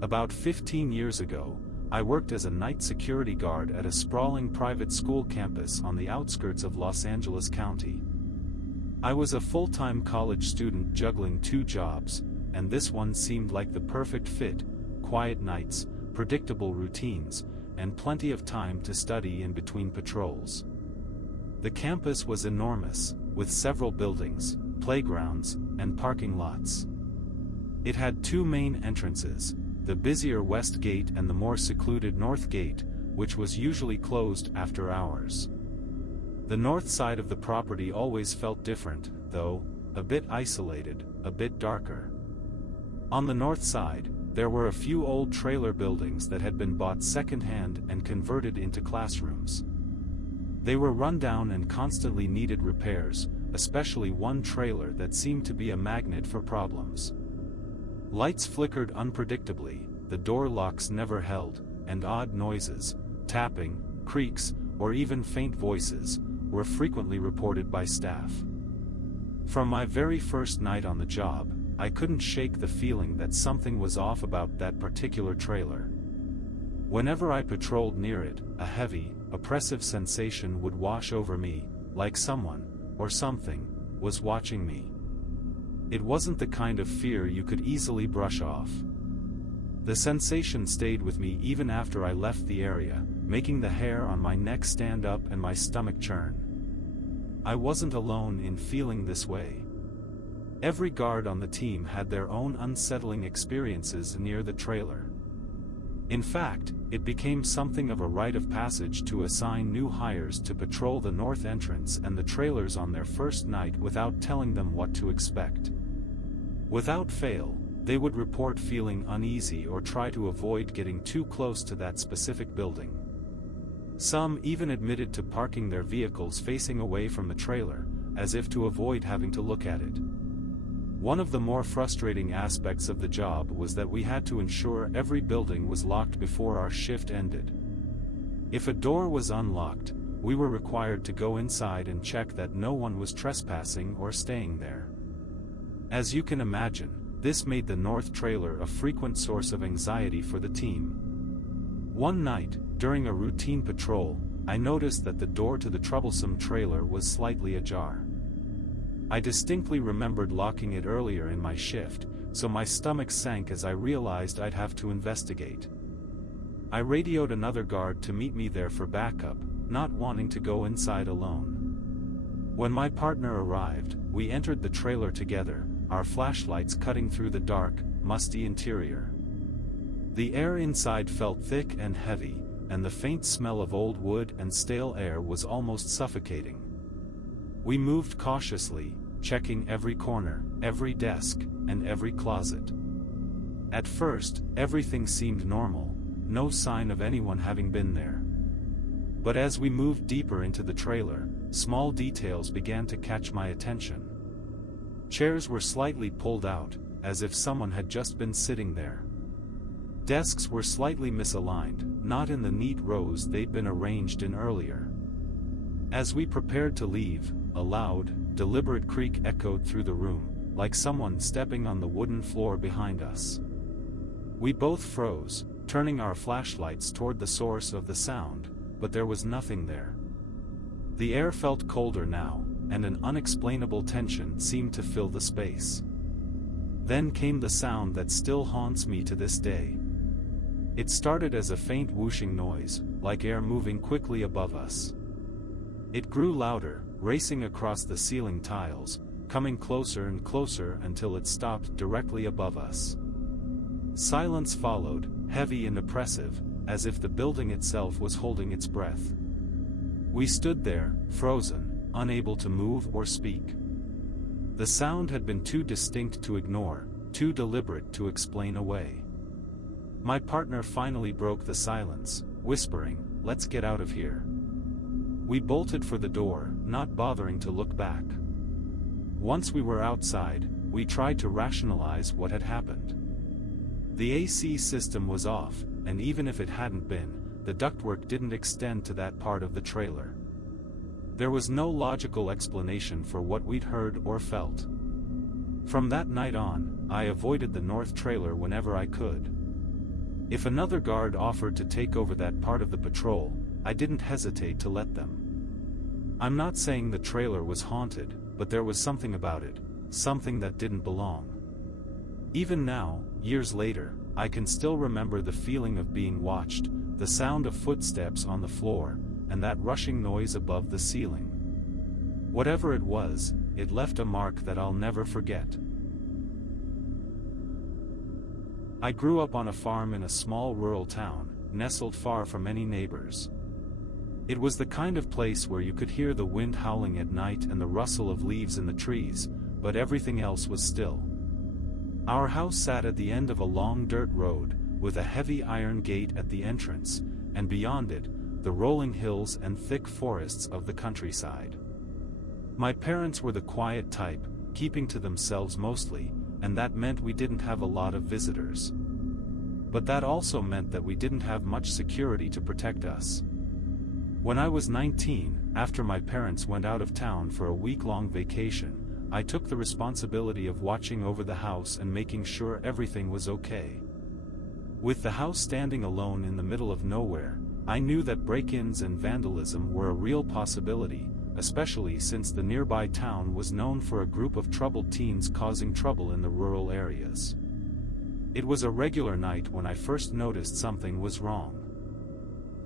About 15 years ago, I worked as a night security guard at a sprawling private school campus on the outskirts of Los Angeles County. I was a full-time college student juggling two jobs, and this one seemed like the perfect fit: quiet nights, predictable routines, and plenty of time to study in between patrols. The campus was enormous, with several buildings, playgrounds, and parking lots. It had two main entrances, the busier West Gate and the more secluded North Gate, which was usually closed after hours. The north side of the property always felt different, though, a bit isolated, a bit darker. On the north side, there were a few old trailer buildings that had been bought second-hand and converted into classrooms. They were run down and constantly needed repairs, especially one trailer that seemed to be a magnet for problems. Lights flickered unpredictably, the door locks never held, and odd noises, tapping, creaks, or even faint voices, were frequently reported by staff. From my very first night on the job, I couldn't shake the feeling that something was off about that particular trailer. Whenever I patrolled near it, a heavy, oppressive sensation would wash over me, like someone, or something, was watching me. It wasn't the kind of fear you could easily brush off. The sensation stayed with me even after I left the area, making the hair on my neck stand up and my stomach churn. I wasn't alone in feeling this way. Every guard on the team had their own unsettling experiences near the trailer. In fact, it became something of a rite of passage to assign new hires to patrol the north entrance and the trailers on their first night without telling them what to expect. Without fail, they would report feeling uneasy or try to avoid getting too close to that specific building. Some even admitted to parking their vehicles facing away from the trailer, as if to avoid having to look at it. One of the more frustrating aspects of the job was that we had to ensure every building was locked before our shift ended. If a door was unlocked, we were required to go inside and check that no one was trespassing or staying there. As you can imagine, this made the north trailer a frequent source of anxiety for the team. One night, during a routine patrol, I noticed that the door to the troublesome trailer was slightly ajar. I distinctly remembered locking it earlier in my shift, so my stomach sank as I realized I'd have to investigate. I radioed another guard to meet me there for backup, not wanting to go inside alone. When my partner arrived, we entered the trailer together, our flashlights cutting through the dark, musty interior. The air inside felt thick and heavy, and the faint smell of old wood and stale air was almost suffocating. We moved cautiously, checking every corner, every desk, and every closet. At first, everything seemed normal, no sign of anyone having been there. But as we moved deeper into the trailer, small details began to catch my attention. Chairs were slightly pulled out, as if someone had just been sitting there. Desks were slightly misaligned, not in the neat rows they'd been arranged in earlier. As we prepared to leave, a loud, deliberate creak echoed through the room, like someone stepping on the wooden floor behind us. We both froze, turning our flashlights toward the source of the sound, but there was nothing there. The air felt colder now, and an unexplainable tension seemed to fill the space. Then came the sound that still haunts me to this day. It started as a faint whooshing noise, like air moving quickly above us. It grew louder, racing across the ceiling tiles, coming closer and closer until it stopped directly above us. Silence followed, heavy and oppressive, as if the building itself was holding its breath. We stood there, frozen, unable to move or speak. The sound had been too distinct to ignore, too deliberate to explain away. My partner finally broke the silence, whispering, "Let's get out of here." We bolted for the door, not bothering to look back. Once we were outside, we tried to rationalize what had happened. The AC system was off, and even if it hadn't been, the ductwork didn't extend to that part of the trailer. There was no logical explanation for what we'd heard or felt. From that night on, I avoided the north trailer whenever I could. If another guard offered to take over that part of the patrol, I didn't hesitate to let them. I'm not saying the trailer was haunted, but there was something about it, something that didn't belong. Even now, years later, I can still remember the feeling of being watched, the sound of footsteps on the floor, and that rushing noise above the ceiling. Whatever it was, it left a mark that I'll never forget. I grew up on a farm in a small rural town, nestled far from any neighbors. It was the kind of place where you could hear the wind howling at night and the rustle of leaves in the trees, but everything else was still. Our house sat at the end of a long dirt road, with a heavy iron gate at the entrance, and beyond it, the rolling hills and thick forests of the countryside. My parents were the quiet type, keeping to themselves mostly, and that meant we didn't have a lot of visitors. But that also meant that we didn't have much security to protect us. When I was 19, after my parents went out of town for a week-long vacation, I took the responsibility of watching over the house and making sure everything was okay. With the house standing alone in the middle of nowhere, I knew that break-ins and vandalism were a real possibility, especially since the nearby town was known for a group of troubled teens causing trouble in the rural areas. It was a regular night when I first noticed something was wrong.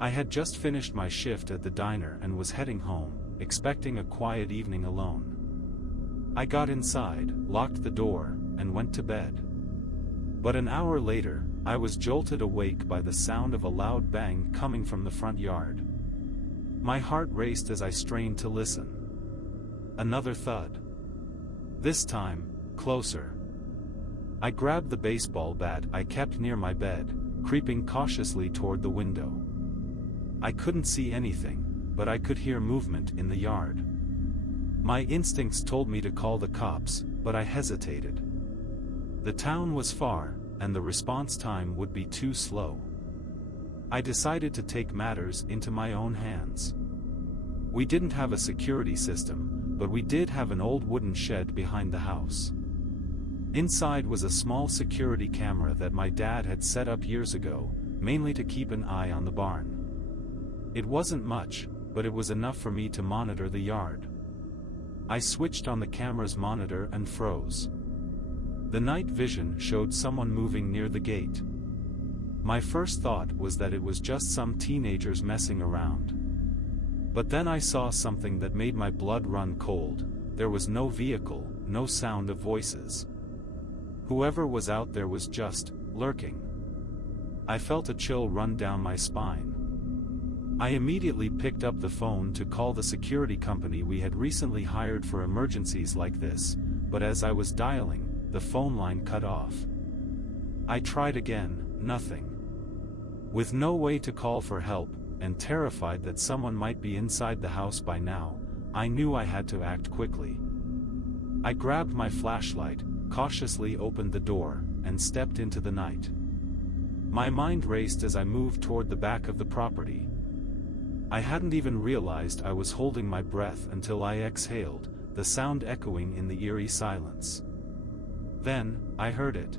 I had just finished my shift at the diner and was heading home, expecting a quiet evening alone. I got inside, locked the door, and went to bed. But an hour later, I was jolted awake by the sound of a loud bang coming from the front yard. My heart raced as I strained to listen. Another thud. This time, closer. I grabbed the baseball bat I kept near my bed, creeping cautiously toward the window. I couldn't see anything, but I could hear movement in the yard. My instincts told me to call the cops, but I hesitated. The town was far, and the response time would be too slow. I decided to take matters into my own hands. We didn't have a security system, but we did have an old wooden shed behind the house. Inside was a small security camera that my dad had set up years ago, mainly to keep an eye on the barn. It wasn't much, but it was enough for me to monitor the yard. I switched on the camera's monitor and froze. The night vision showed someone moving near the gate. My first thought was that it was just some teenagers messing around. But then I saw something that made my blood run cold. There was no vehicle, no sound of voices. Whoever was out there was just lurking. I felt a chill run down my spine. I immediately picked up the phone to call the security company we had recently hired for emergencies like this, but as I was dialing, the phone line cut off. I tried again, nothing. With no way to call for help, and terrified that someone might be inside the house by now, I knew I had to act quickly. I grabbed my flashlight, cautiously opened the door, and stepped into the night. My mind raced as I moved toward the back of the property. I hadn't even realized I was holding my breath until I exhaled, the sound echoing in the eerie silence. Then, I heard it.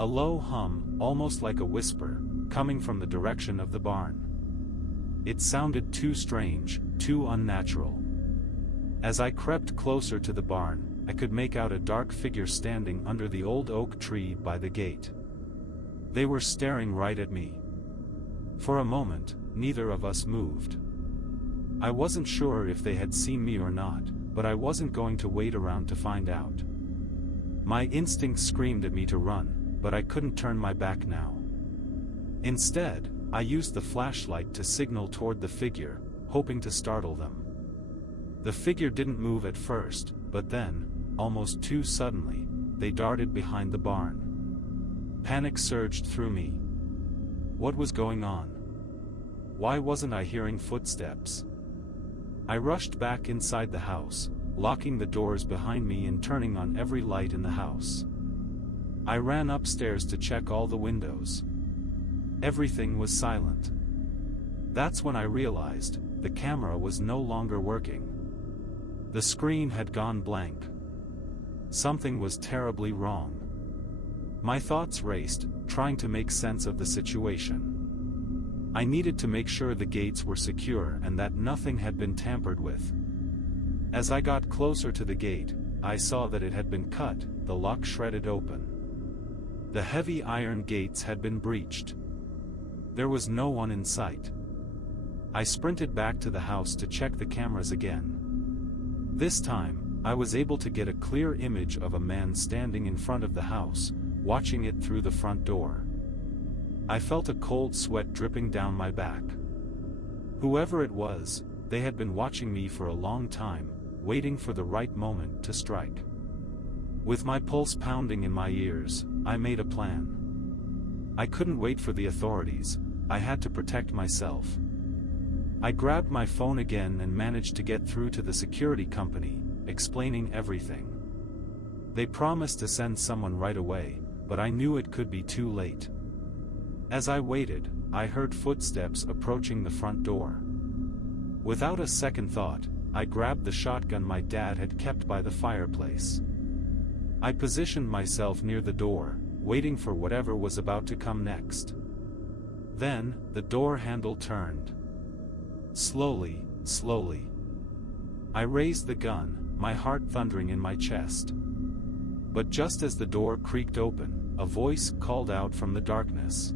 A low hum, almost like a whisper, coming from the direction of the barn. It sounded too strange, too unnatural. As I crept closer to the barn, I could make out a dark figure standing under the old oak tree by the gate. They were staring right at me. For a moment, neither of us moved. I wasn't sure if they had seen me or not, but I wasn't going to wait around to find out. My instincts screamed at me to run, but I couldn't turn my back now. Instead, I used the flashlight to signal toward the figure, hoping to startle them. The figure didn't move at first, but then, almost too suddenly, they darted behind the barn. Panic surged through me. What was going on? Why wasn't I hearing footsteps? I rushed back inside the house, locking the doors behind me and turning on every light in the house. I ran upstairs to check all the windows. Everything was silent. That's when I realized the camera was no longer working. The screen had gone blank. Something was terribly wrong. My thoughts raced, trying to make sense of the situation. I needed to make sure the gates were secure and that nothing had been tampered with. As I got closer to the gate, I saw that it had been cut, the lock shredded open. The heavy iron gates had been breached. There was no one in sight. I sprinted back to the house to check the cameras again. This time, I was able to get a clear image of a man standing in front of the house, watching it through the front door. I felt a cold sweat dripping down my back. Whoever it was, they had been watching me for a long time, waiting for the right moment to strike. With my pulse pounding in my ears, I made a plan. I couldn't wait for the authorities, I had to protect myself. I grabbed my phone again and managed to get through to the security company, explaining everything. They promised to send someone right away, but I knew it could be too late. As I waited, I heard footsteps approaching the front door. Without a second thought, I grabbed the shotgun my dad had kept by the fireplace. I positioned myself near the door, waiting for whatever was about to come next. Then, the door handle turned. Slowly, slowly. I raised the gun, my heart thundering in my chest. But just as the door creaked open, a voice called out from the darkness.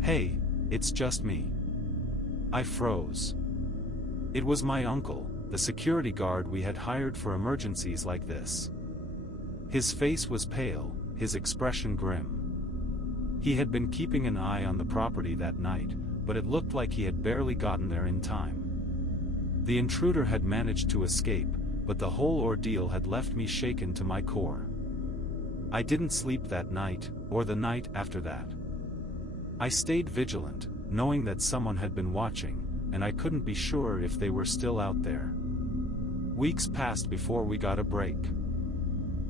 "Hey, it's just me." I froze. It was my uncle, the security guard we had hired for emergencies like this. His face was pale, his expression grim. He had been keeping an eye on the property that night, but it looked like he had barely gotten there in time. The intruder had managed to escape, but the whole ordeal had left me shaken to my core. I didn't sleep that night, or the night after that. I stayed vigilant, knowing that someone had been watching, and I couldn't be sure if they were still out there. Weeks passed before we got a break.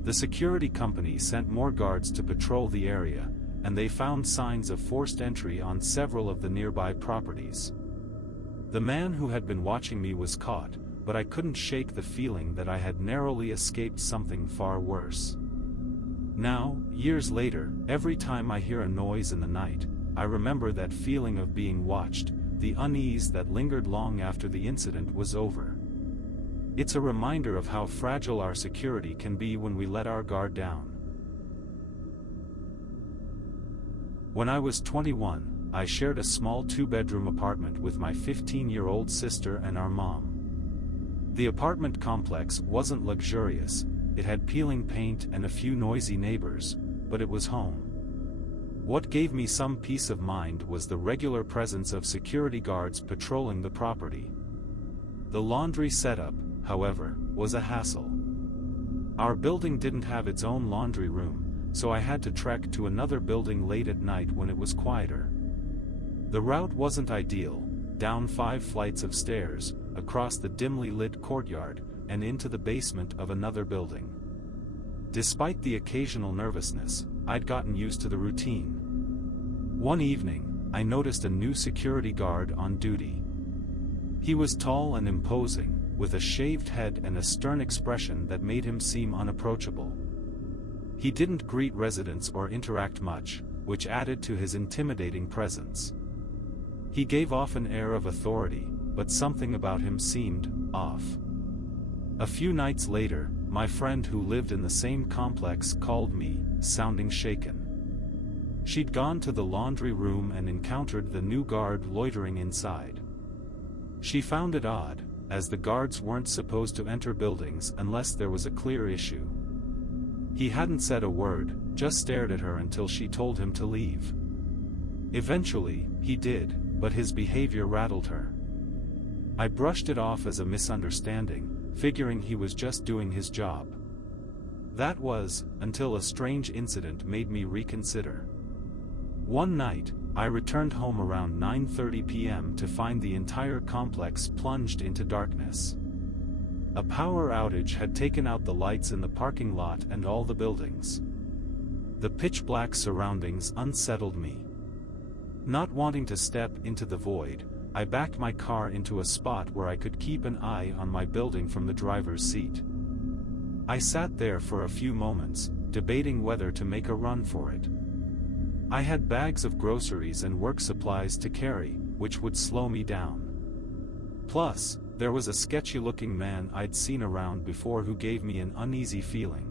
The security company sent more guards to patrol the area, and they found signs of forced entry on several of the nearby properties. The man who had been watching me was caught, but I couldn't shake the feeling that I had narrowly escaped something far worse. Now, years later, every time I hear a noise in the night, I remember that feeling of being watched, the unease that lingered long after the incident was over. It's a reminder of how fragile our security can be when we let our guard down. When I was 21, I shared a small 2-bedroom apartment with my 15-year-old sister and our mom. The apartment complex wasn't luxurious, it had peeling paint and a few noisy neighbors, but it was home. What gave me some peace of mind was the regular presence of security guards patrolling the property. The laundry setup, however, was a hassle. Our building didn't have its own laundry room, so I had to trek to another building late at night when it was quieter. The route wasn't ideal, down 5 flights of stairs, across the dimly lit courtyard, and into the basement of another building. Despite the occasional nervousness, I'd gotten used to the routine. One evening, I noticed a new security guard on duty. He was tall and imposing, with a shaved head and a stern expression that made him seem unapproachable. He didn't greet residents or interact much, which added to his intimidating presence. He gave off an air of authority, but something about him seemed off. A few nights later, my friend who lived in the same complex called me, sounding shaken. She'd gone to the laundry room and encountered the new guard loitering inside. She found it odd, as the guards weren't supposed to enter buildings unless there was a clear issue. He hadn't said a word, just stared at her until she told him to leave. Eventually, he did, but his behavior rattled her. I brushed it off as a misunderstanding, figuring he was just doing his job. That was, until a strange incident made me reconsider. One night, I returned home around 9:30 p.m. to find the entire complex plunged into darkness. A power outage had taken out the lights in the parking lot and all the buildings. The pitch-black surroundings unsettled me. Not wanting to step into the void, I backed my car into a spot where I could keep an eye on my building from the driver's seat. I sat there for a few moments, debating whether to make a run for it. I had bags of groceries and work supplies to carry, which would slow me down. Plus, there was a sketchy-looking man I'd seen around before who gave me an uneasy feeling.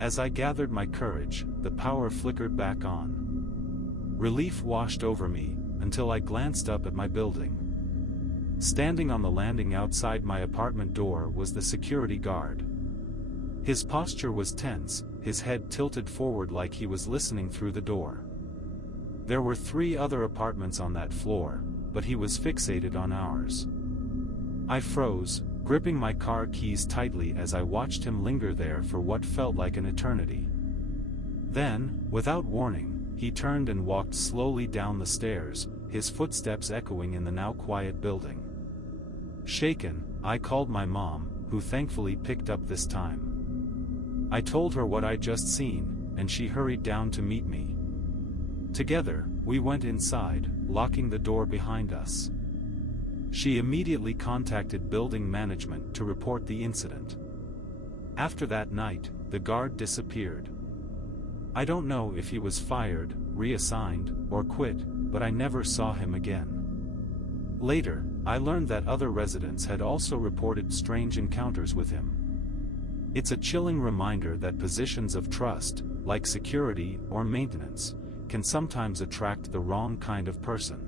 As I gathered my courage, the power flickered back on. Relief washed over me, until I glanced up at my building. Standing on the landing outside my apartment door was the security guard. His posture was tense, his head tilted forward like he was listening through the door. There were 3 other apartments on that floor, but he was fixated on ours. I froze, gripping my car keys tightly as I watched him linger there for what felt like an eternity. Then, without warning, he turned and walked slowly down the stairs, his footsteps echoing in the now quiet building. Shaken, I called my mom, who thankfully picked up this time. I told her what I'd just seen, and she hurried down to meet me. Together, we went inside, locking the door behind us. She immediately contacted building management to report the incident. After that night, the guard disappeared. I don't know if he was fired, reassigned, or quit, but I never saw him again. Later, I learned that other residents had also reported strange encounters with him. It's a chilling reminder that positions of trust, like security or maintenance, can sometimes attract the wrong kind of person.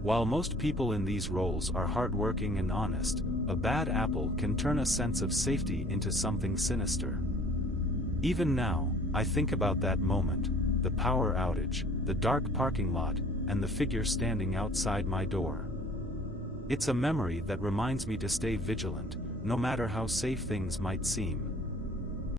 While most people in these roles are hardworking and honest, a bad apple can turn a sense of safety into something sinister. Even now, I think about that moment, the power outage, the dark parking lot, and the figure standing outside my door. It's a memory that reminds me to stay vigilant, no matter how safe things might seem.